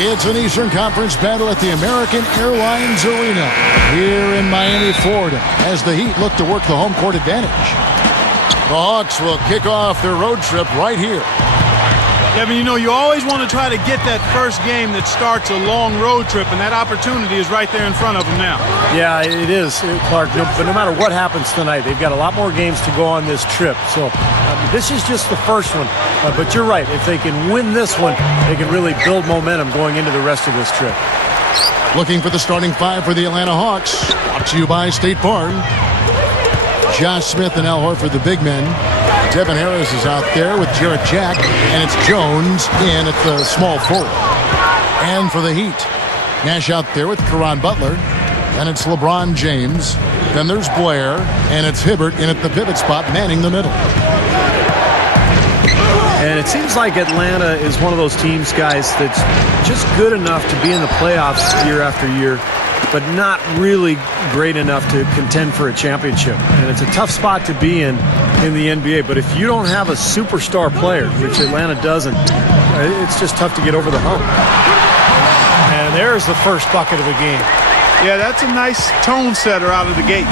It's an Eastern Conference battle at the American Airlines Arena here in Miami, Florida, as the Heat look to work the home court advantage. The Hawks will kick off their road trip right here. Kevin, you know, you always want to try to get that first game that starts a long road trip, and that opportunity is right there in front of them now. Yeah, it is, Clark. But no matter what happens tonight, they've got a lot more games to go on this trip. So this is just the first one. But you're right. If they can win this one, they can really build momentum going into the rest of this trip. Looking for the starting five for the Atlanta Hawks. Brought to you by State Farm. Josh Smith and Al Horford, the big men. Devin Harris is out there with Jarrett Jack, and it's Jones in at the small forward. And for the Heat, Nash out there with Caron Butler, and it's LeBron James. Then there's Blair, and it's Hibbert in at the pivot spot, manning the middle. And it seems like Atlanta is one of those teams, guys, that's just good enough to be in the playoffs year after year, but not really great enough to contend for a championship. And it's a tough spot to be in the NBA. But if you don't have a superstar player, which Atlanta doesn't, it's just tough to get over the hump. And there's the first bucket of the game. Yeah, that's a nice tone setter out of the gate.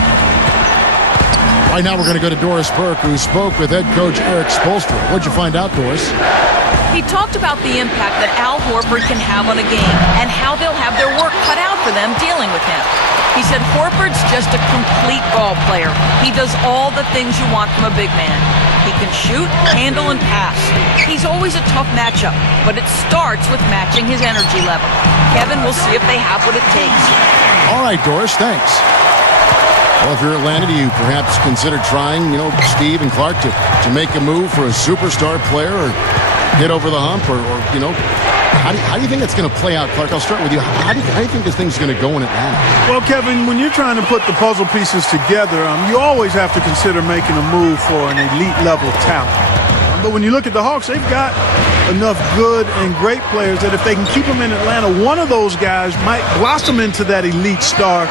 Right now we're going to go to Doris Burke, who spoke with head coach Eric Spoelstra. What'd you find out, Doris? He talked about the impact that Al Horford can have on a game and how they'll have their work cut out for them dealing with him. He said Horford's just a complete ball player. He does all the things you want from a big man. He can shoot, handle, and pass. He's always a tough matchup, but it starts with matching his energy level. Kevin, we'll see if they have what it takes. All right, Doris, thanks. Well, if you're Atlanta, do you perhaps consider trying, Steve and Clark to make a move for a superstar player or get over the hump or how do you think it's going to play out, Clark? I'll start with you. How do you think this thing's going to go in Atlanta? Well, Kevin, when you're trying to put the puzzle pieces together, you always have to consider making a move for an elite-level talent. But when you look at the Hawks, they've got enough good and great players that if they can keep them in Atlanta, one of those guys might blossom into that elite star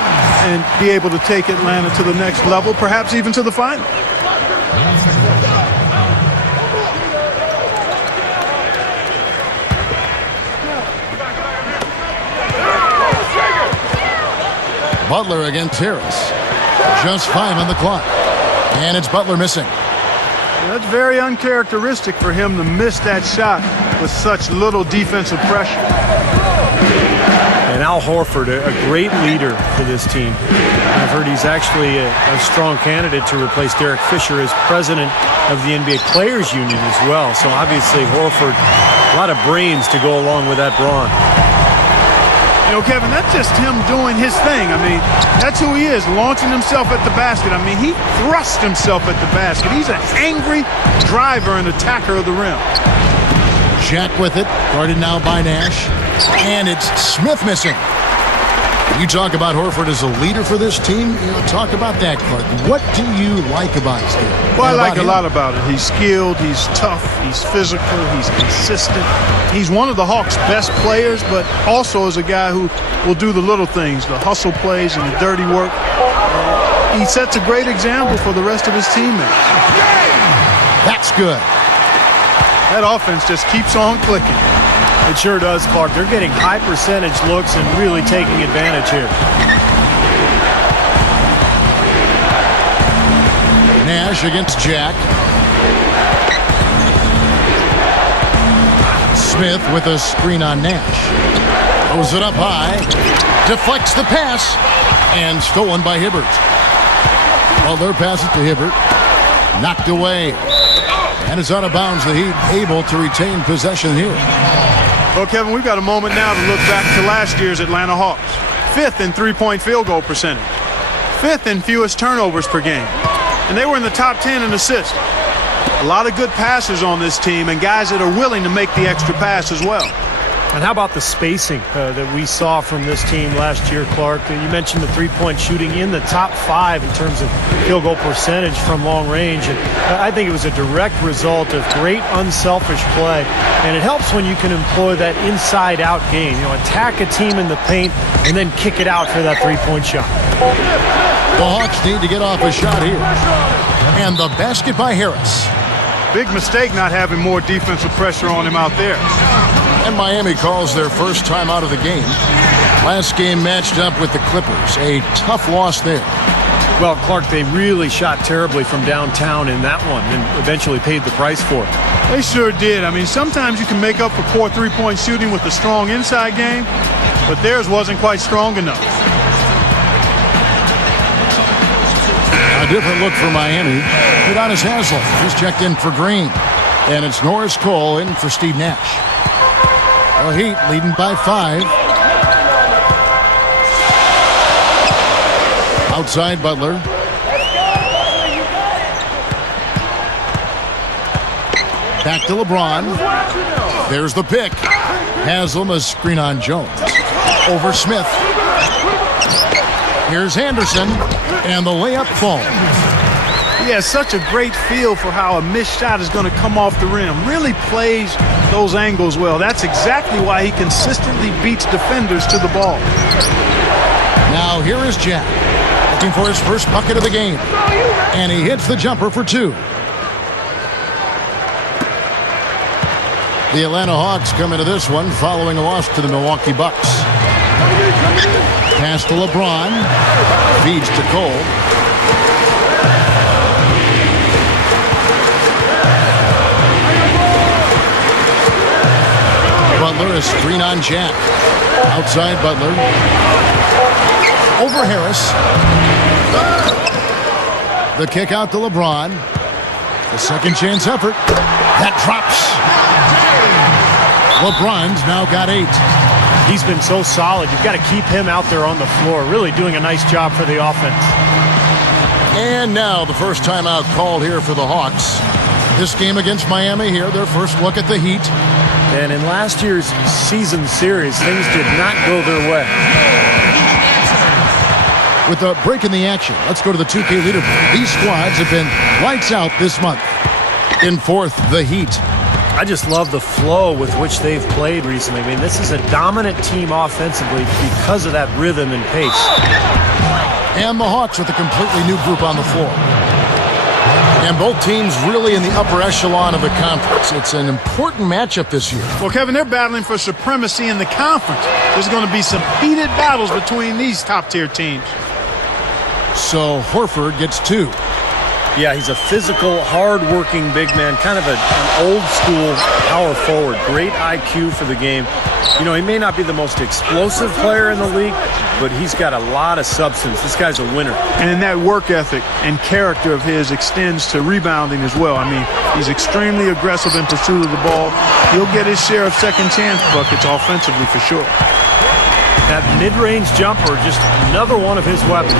and be able to take Atlanta to the next level, perhaps even to the final. Butler against Harris. Just 5 on the clock. And it's Butler missing. That's very uncharacteristic for him to miss that shot with such little defensive pressure. And Al Horford, a great leader for this team. I've heard he's actually a strong candidate to replace Derek Fisher as president of the NBA Players Union as well. So obviously Horford, a lot of brains to go along with that brawn. Kevin, that's just him doing his thing. That's who he is, launching himself at the basket. He thrust himself at the basket. He's an angry driver and attacker of the rim. Jack with it, guarded now by Nash. And it's Smith missing. You talk about Horford as a leader for this team. Talk about that, Clark. What do you like about his game? Well, I like a lot about it. He's skilled, he's tough, he's physical, he's consistent. He's one of the Hawks' best players, but also is a guy who will do the little things, the hustle plays and the dirty work. He sets a great example for the rest of his teammates. That's good. That offense just keeps on clicking. It sure does, Clark. They're getting high percentage looks and really taking advantage here. Nash against Jack. Smith with a screen on Nash. Throws it up high. Deflects the pass. And stolen by Hibbert. Butler passes to Hibbert. Knocked away. And it's out of bounds. The Heat able to retain possession here. Well, Kevin, we've got a moment now to look back to last year's Atlanta Hawks. 5th in three-point field goal percentage. 5th in fewest turnovers per game. And they were in the top 10 in assists. A lot of good passers on this team and guys that are willing to make the extra pass as well. And how about the spacing that we saw from this team last year, Clark? You mentioned the three-point shooting in the top 5 in terms of field goal percentage from long range. And I think it was a direct result of great unselfish play. And it helps when you can employ that inside-out game. Attack a team in the paint and then kick it out for that three-point shot. The Hawks need to get off a shot here. And the basket by Harris. Big mistake not having more defensive pressure on him out there. And Miami calls their first time out of the game. Last game matched up with the Clippers. A tough loss there. Well, Clark, they really shot terribly from downtown in that one and eventually paid the price for it. They sure did. I mean, sometimes you can make up for poor three-point shooting with a strong inside game, but theirs wasn't quite strong enough. A different look for Miami. Udonis Haslem just checked in for Green. And it's Norris Cole in for Steve Nash. The Heat leading by 5. Outside Butler. Back to LeBron. There's the pick. Haslem, a screen on Jones. Over Smith. Here's Anderson. And the layup falls. He has such a great feel for how a missed shot is going to come off the rim. Really plays those angles well. That's exactly why he consistently beats defenders to the ball. Now here is Jack. Looking for his first bucket of the game. And he hits the jumper for 2. The Atlanta Hawks come into this one following a loss to the Milwaukee Bucks. Pass to LeBron. Feeds to Cole. Butler, a screen on Jack. Outside Butler. Over Harris. The kick out to LeBron. The second chance effort. That drops. LeBron's now got 8. He's been so solid. You've got to keep him out there on the floor, really doing a nice job for the offense. And now the first timeout called here for the Hawks. This game against Miami here, their first look at the Heat. And in last year's season series, things did not go their way. With a break in the action, let's go to the 2K leaderboard. These squads have been lights out this month. In fourth, the Heat. I just love the flow with which they've played recently. I mean, this is a dominant team offensively because of that rhythm and pace. And the Hawks with a completely new group on the floor. And both teams really in the upper echelon of the conference. It's an important matchup this year. Well, Kevin, they're battling for supremacy in the conference. There's going to be some heated battles between these top-tier teams. So Horford gets 2. Yeah, he's a physical, hard-working big man, kind of an old-school power forward. Great IQ for the game. You know, he may not be the most explosive player in the league, but he's got a lot of substance. This guy's a winner. And that work ethic and character of his extends to rebounding as well. I mean, he's extremely aggressive in pursuit of the ball. He'll get his share of second chance buckets offensively for sure. That mid-range jumper, just another one of his weapons.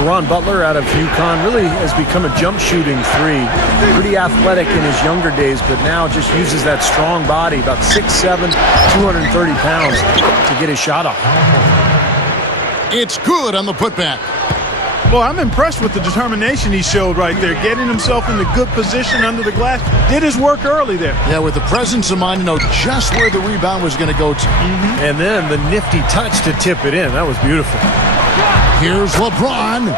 Caron Butler out of UConn really has become a jump shooting 3. Pretty athletic in his younger days, but now just uses that strong body, about 6'7", 230 pounds, to get his shot off. It's good on the putback. Well, I'm impressed with the determination he showed right there, getting himself in a good position under the glass. Did his work early there. Yeah, with the presence of mind to know just where the rebound was going to go to. And then the nifty touch to tip it in. That was beautiful. Here's LeBron.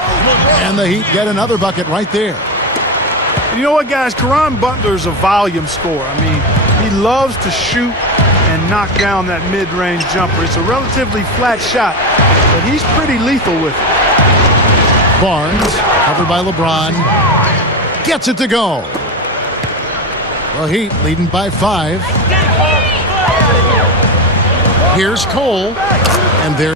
And the Heat get another bucket right there. And you know what, guys? Caron Butler's a volume scorer. I mean, he loves to shoot and knock down that mid-range jumper. It's a relatively flat shot, but he's pretty lethal with it. Barnes, covered by LeBron, gets it to go. The Heat leading by 5. Here's Cole, and there's